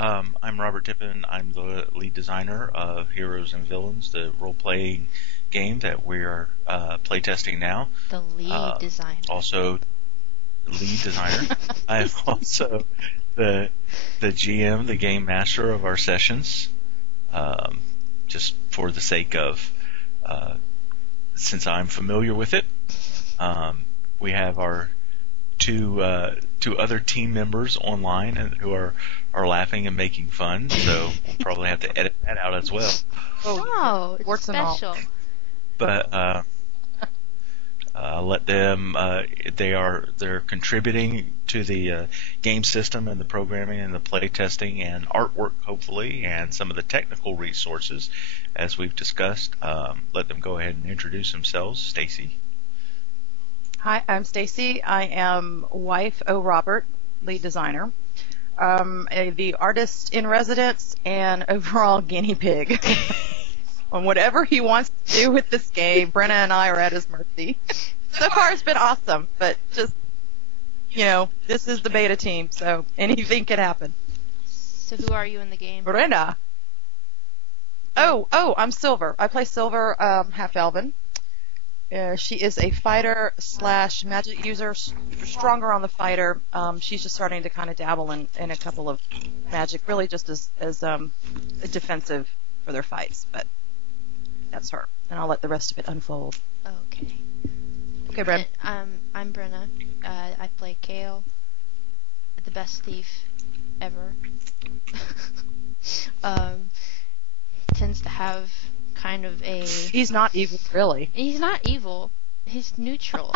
I'm Robert Tippin. I'm the lead designer of Heroes and Villains, the role-playing game that we're playtesting now. The lead designer. Also, lead designer. I'm also the GM, the game master of our sessions. Just for the sake of, since I'm familiar with it, we have our two other team members online and who are laughing and making fun. So we'll probably have to edit that out as well. Oh, it's special. But let them. They're contributing to the game system and the programming and the play testing and artwork, hopefully, and some of the technical resources, as we've discussed. Let them go ahead and introduce themselves. Stacey. Hi, I'm Stacey. I am wife of Robert, lead designer, the artist in residence, and overall guinea pig on whatever he wants to do with this game. Brynna and I are at his mercy. So far, it's been awesome, but just, this is the beta team, so anything can happen. So who are you in the game? Brynna. Oh, I'm Silver. I play Silver, half Elven. She is a fighter / magic user, stronger on the fighter. She's just starting to kind of dabble in a couple of magic, really just as defensive for their fights. But that's her, and I'll let the rest of it unfold. Okay. Okay, Bryn. I'm Brynna. I play Kale, the best thief ever. Tends to have kind of a... He's not evil, really. He's not evil. He's neutral.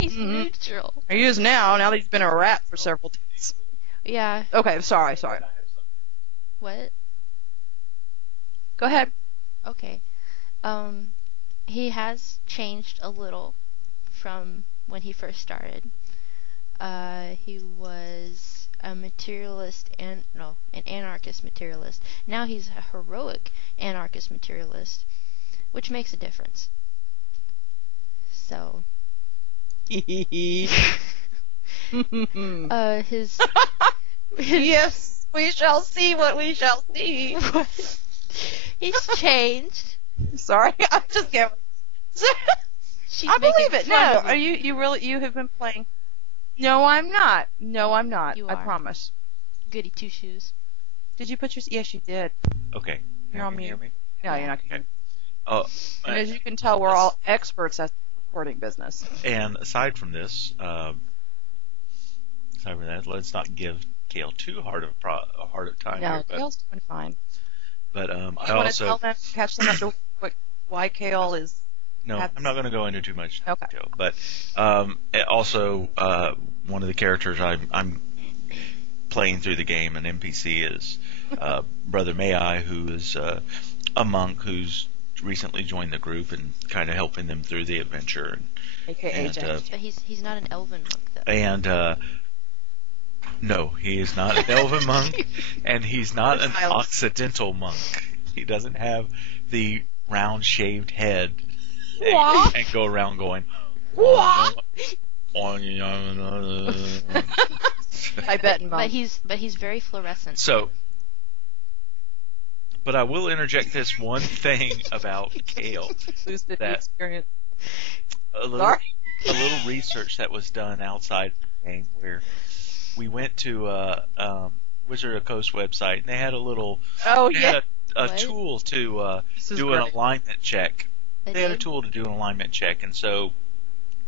He's neutral. He is now that he's been a rat for several days. Yeah. Okay, sorry. What? Go ahead. Okay. He has changed a little from when he first started. He was a materialist an anarchist materialist. Now he's a heroic anarchist materialist, which makes a difference. So, his yes, we shall see what we shall see. He's changed. Sorry, I'm just kidding. I believe it. No, are you have been playing? No, I'm not. You I are. promise. Goody two shoes. Did you put your? Yes, you did. Okay. You're on Can you hear mute. me? No, you're not. Okay. And as you can tell, we're all experts at recording business. And aside from this, let's not give Kale too hard of a time No, here. But, Kale's doing fine. But I You want to also tell them, catch them up to why Kale is. no, I'm not going to go into too much detail. But also one of the characters I'm playing through the game, an NPC, is Brother Mae Ai, who is a monk who's recently joined the group and kind of helping them through the adventure. AKA Jack. But he's not an elven monk though. And no, he is not an elven monk, and he's not an occidental monk. He doesn't have the round shaved head and go around going Tibetan monk. But he's very fluorescent. So, but I will interject this one thing about Kale. Lose 50 that experience. a little research that was done outside the game, where we went to Wizard of the Coast website, and they had a little a tool to do an alignment check. They had a tool to do an alignment check, and so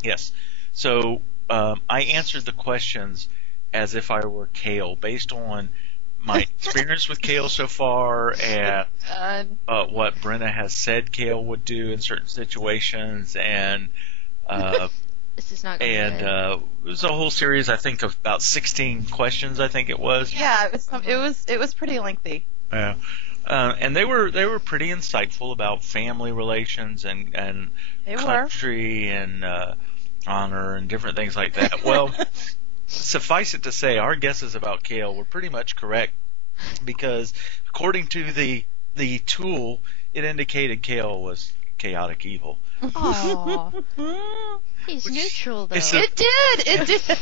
yes, so I answered the questions as if I were Kale, based on my experience with Kale so far, and what Brynna has said Kale would do in certain situations, and this is not gonna be good. it was a whole series, I think, of about 16 questions. I think it was. Yeah, it was pretty lengthy. Yeah. And they were pretty insightful about family relations and country and honor and different things like that. Well, suffice it to say, our guesses about Kale were pretty much correct, because according to the tool, it indicated Kale was chaotic evil. Aww. He's neutral though. It did.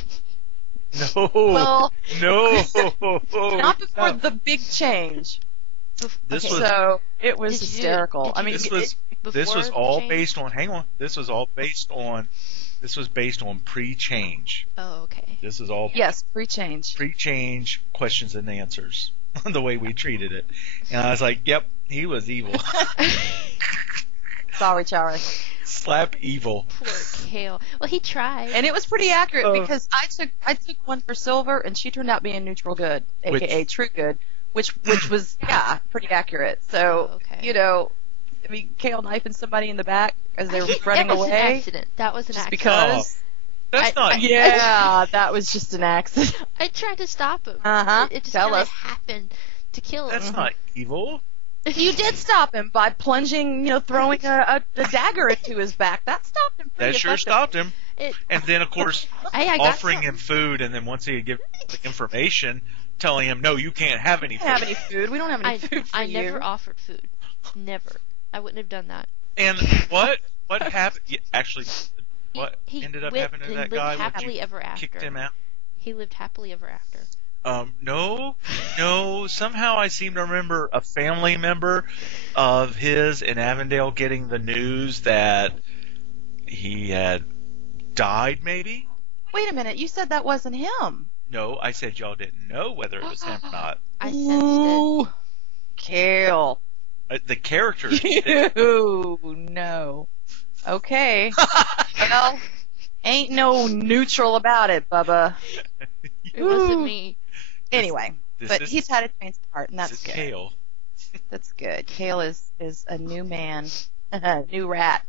No. Well, No. not before the big change. So it was hysterical. I mean, this was all based on. Hang on. This was based on pre-change. Oh, okay. This is all. Yes, pre-change. Pre-change questions and answers. The way we treated it, and I was like, "Yep, he was evil." Sorry, Charlie. Slap evil. Poor Kale. Well, he tried. And it was pretty accurate because I took one for silver, and she turned out being neutral good, aka true good, which was pretty accurate. So I mean, Kale knifing somebody in the back as they were running away. That was an accident. That was an accident. Because. That's not. Yeah, that was just an accident. I tried to stop him. It just kind of happened to kill him. That's not evil. You did stop him by plunging, throwing a dagger into his back. That stopped him. That sure stopped him. And then, of course, offering him food, and then once he gave the information, telling him, "No, you can't have any food." We don't have any food. We don't have any food for you. I never offered food. Never. I wouldn't have done that. And what happened? Actually. What ended up happening to that guy when you kicked him out? He lived happily ever after. No. Somehow I seem to remember a family member of his in Avondale getting the news that he had died, maybe? Wait a minute. You said that wasn't him. No, I said y'all didn't know whether it was him or not. I sensed it. Kale. The character. No. Okay. Well, ain't no neutral about it, Bubba. It wasn't me. Anyway, he's had a change of heart, and that's good. Kale. That's good. Kale is a new man. New rat.